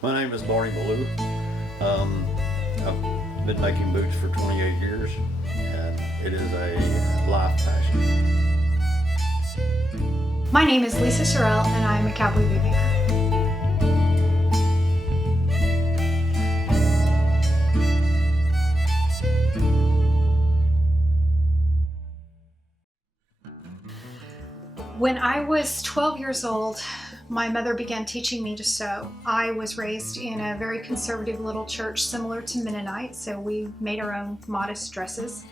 My name is Barney Ballou. I've been making boots for 28 years, and it is a life passion. My name is Lisa Sorrell, and I'm a cowboy boot maker. When I was 12 years old, my mother began teaching me to sew. I was raised in a very conservative little church similar to Mennonite, so we made our own modest dresses.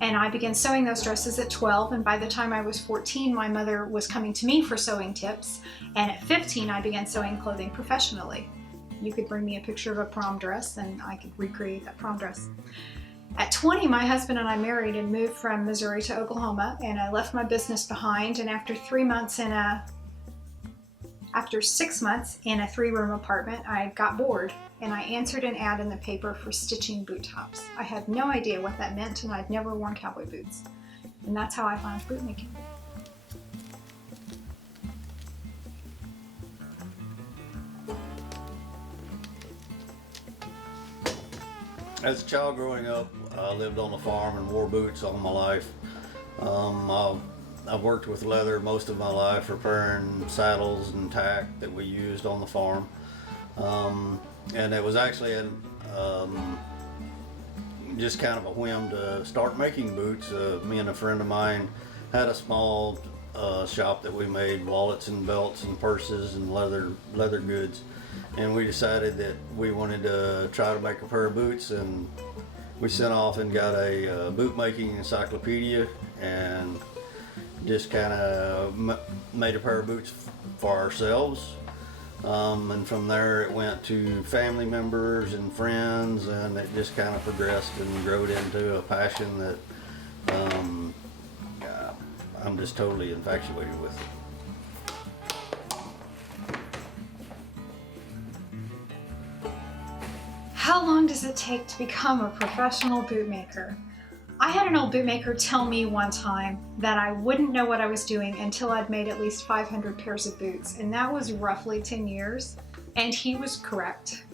And I began sewing those dresses at 12, and by the time I was 14, my mother was coming to me for sewing tips. And at 15, I began sewing clothing professionally. You could bring me a picture of a prom dress and I could recreate that prom dress. At 20, my husband and I married and moved from Missouri to Oklahoma, and I left my business behind. And after 6 months in a 3-room apartment, I got bored and I answered an ad in the paper for stitching boot tops. I had no idea what that meant, and I'd never worn cowboy boots. And that's how I found boot making. As a child growing up, I lived on the farm and wore boots all my life. I've worked with leather most of my life, repairing saddles and tack that we used on the farm. And it was actually just kind of a whim to start making boots. Me and a friend of mine had a small shop that we made wallets and belts and purses and leather goods, and we decided that we wanted to try to make a pair of boots, and we sent off and got a boot making encyclopedia and just kind of made a pair of boots for ourselves. And from there it went to family members and friends, and it just kind of progressed and grew into a passion that I'm just totally infatuated with. How long does it take to become a professional boot maker? I had an old bootmaker tell me one time that I wouldn't know what I was doing until I'd made at least 500 pairs of boots, and that was roughly 10 years, and he was correct.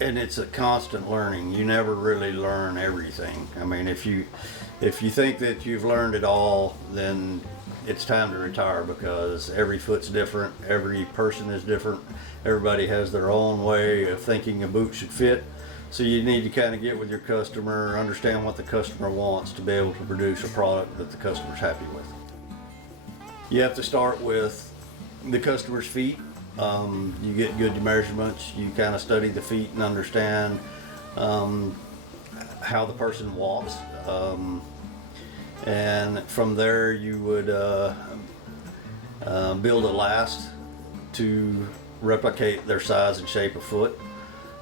And it's a constant learning. You never really learn everything. I mean, if you think that you've learned it all, then it's time to retire, because every foot's different, every person is different, everybody has their own way of thinking a boot should fit. So you need to kind of get with your customer, understand what the customer wants to be able to produce a product that the customer's happy with. You have to start with the customer's feet. You get good measurements, you kind of study the feet and understand how the person walks. And from there you would build a last to replicate their size and shape of foot.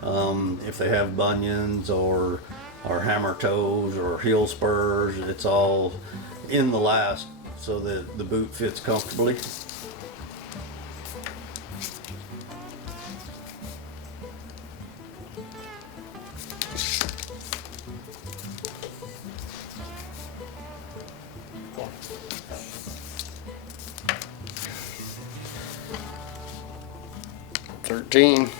If they have bunions or hammer toes or heel spurs, it's all in the last so that the boot fits comfortably. $13.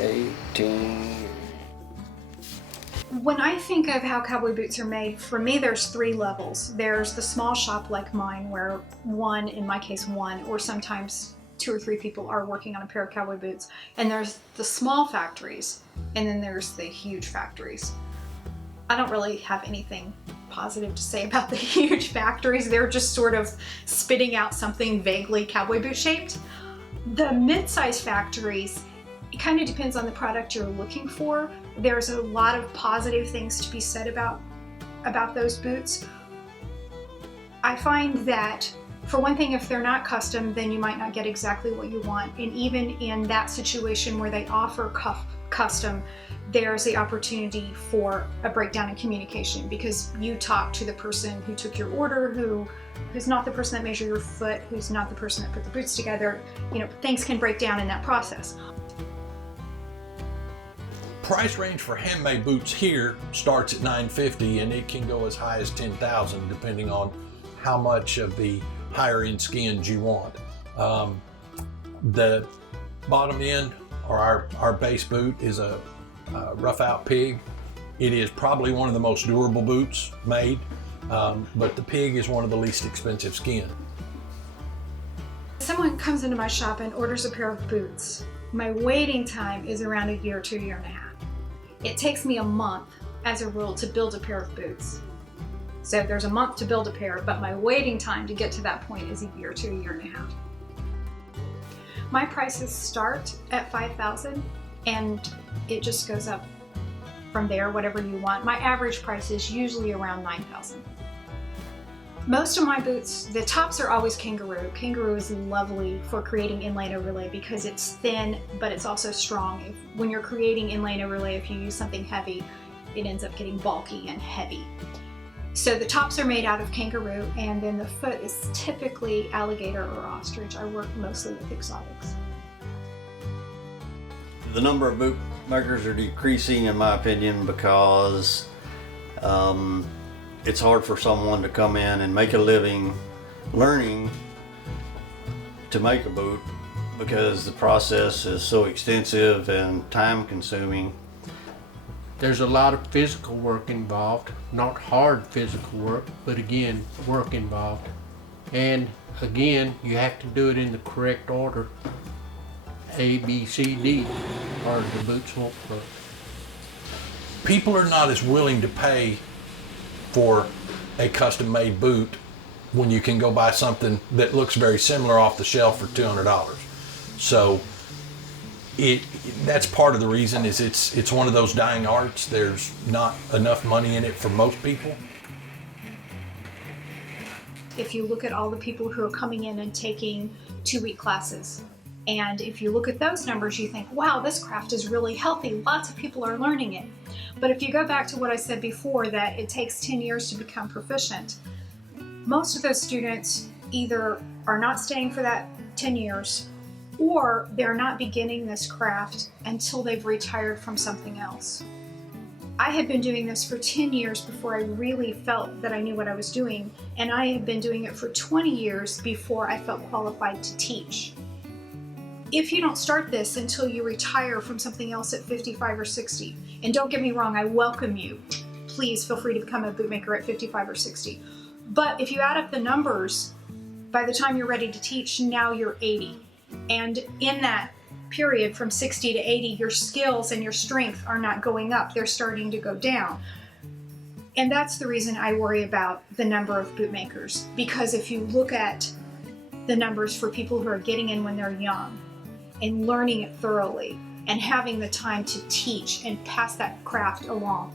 18. When I think of how cowboy boots are made, for me there's 3 levels. There's the small shop like mine, where in my case one, or sometimes 2 or 3 people are working on a pair of cowboy boots. And there's the small factories, and then there's the huge factories. I don't really have anything positive to say about the huge factories. They're just sort of spitting out something vaguely cowboy boot shaped. The mid-size factories, it kind of depends on the product you're looking for. There's a lot of positive things to be said about those boots. I find that, for one thing, if they're not custom, then you might not get exactly what you want. And even in that situation where they offer custom, there's the opportunity for a breakdown in communication, because you talk to the person who took your order, who's not the person that measured your foot, who's not the person that put the boots together. Things can break down in that process. price range for handmade boots here starts at $950 and it can go as high as $10,000 depending on how much of the higher end skins you want. The bottom end, or our base boot, is a rough out pig. It is probably one of the most durable boots made, but the pig is one of the least expensive skin. Someone comes into my shop and orders a pair of boots. My waiting time is around a year to a year and a half. It takes me a month, as a rule, to build a pair of boots. So there's a month to build a pair, but my waiting time to get to that point is a year to a year and a half. My prices start at $5,000 and it just goes up from there, whatever you want. My average price is usually around $9,000. Most of my boots, the tops are always kangaroo. Kangaroo is lovely for creating inlay overlay because it's thin, but it's also strong. When you're creating inlay overlay, if you use something heavy, it ends up getting bulky and heavy. So the tops are made out of kangaroo, and then the foot is typically alligator or ostrich. I work mostly with exotics. The number of boot makers are decreasing, in my opinion, because it's hard for someone to come in and make a living learning to make a boot because the process is so extensive and time consuming. There's a lot of physical work involved, not hard physical work, but again, work involved. And again, you have to do it in the correct order, A, B, C, D, or the boots won't work. People are not as willing to pay for a custom made boot when you can go buy something that looks very similar off the shelf for $200. So that's part of the reason is it's one of those dying arts. There's not enough money in it for most people. If you look at all the people who are coming in and taking 2-week classes, and if you look at those numbers, you think, wow, this craft is really healthy. Lots of people are learning it. But if you go back to what I said before, that it takes 10 years to become proficient, most of those students either are not staying for that 10 years or they're not beginning this craft until they've retired from something else. I had been doing this for 10 years before I really felt that I knew what I was doing, and I had been doing it for 20 years before I felt qualified to teach. If you don't start this until you retire from something else at 55 or 60, and don't get me wrong, I welcome you. Please feel free to become a bootmaker at 55 or 60. But if you add up the numbers, by the time you're ready to teach, now you're 80. And in that period from 60 to 80, your skills and your strength are not going up, they're starting to go down. And that's the reason I worry about the number of bootmakers, because if you look at the numbers for people who are getting in when they're young and learning it thoroughly and having the time to teach and pass that craft along,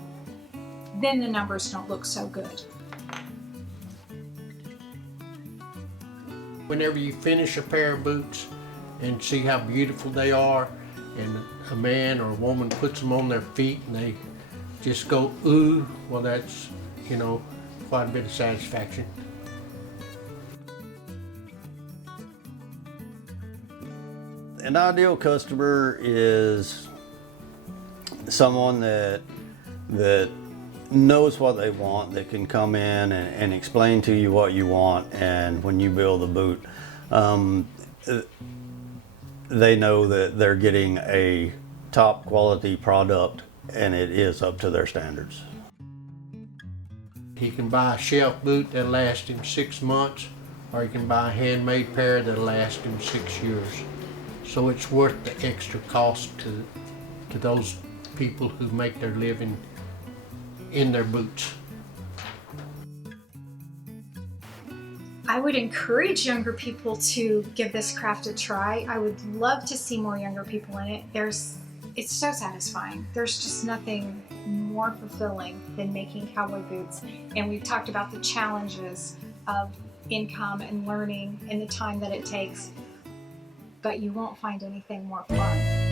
then the numbers don't look so good. Whenever you finish a pair of boots and see how beautiful they are, and a man or a woman puts them on their feet and they just go, ooh, well that's, quite a bit of satisfaction. An ideal customer is someone that knows what they want, that can come in and explain to you what you want, and when you build a boot, they know that they're getting a top quality product and it is up to their standards. He can buy a shelf boot that'll last him 6 months, or he can buy a handmade pair that'll last him 6 years. So it's worth the extra cost to those people who make their living in their boots. I would encourage younger people to give this craft a try. I would love to see more younger people in it. It's so satisfying. There's just nothing more fulfilling than making cowboy boots. And we've talked about the challenges of income and learning and the time that it takes, but you won't find anything more fun.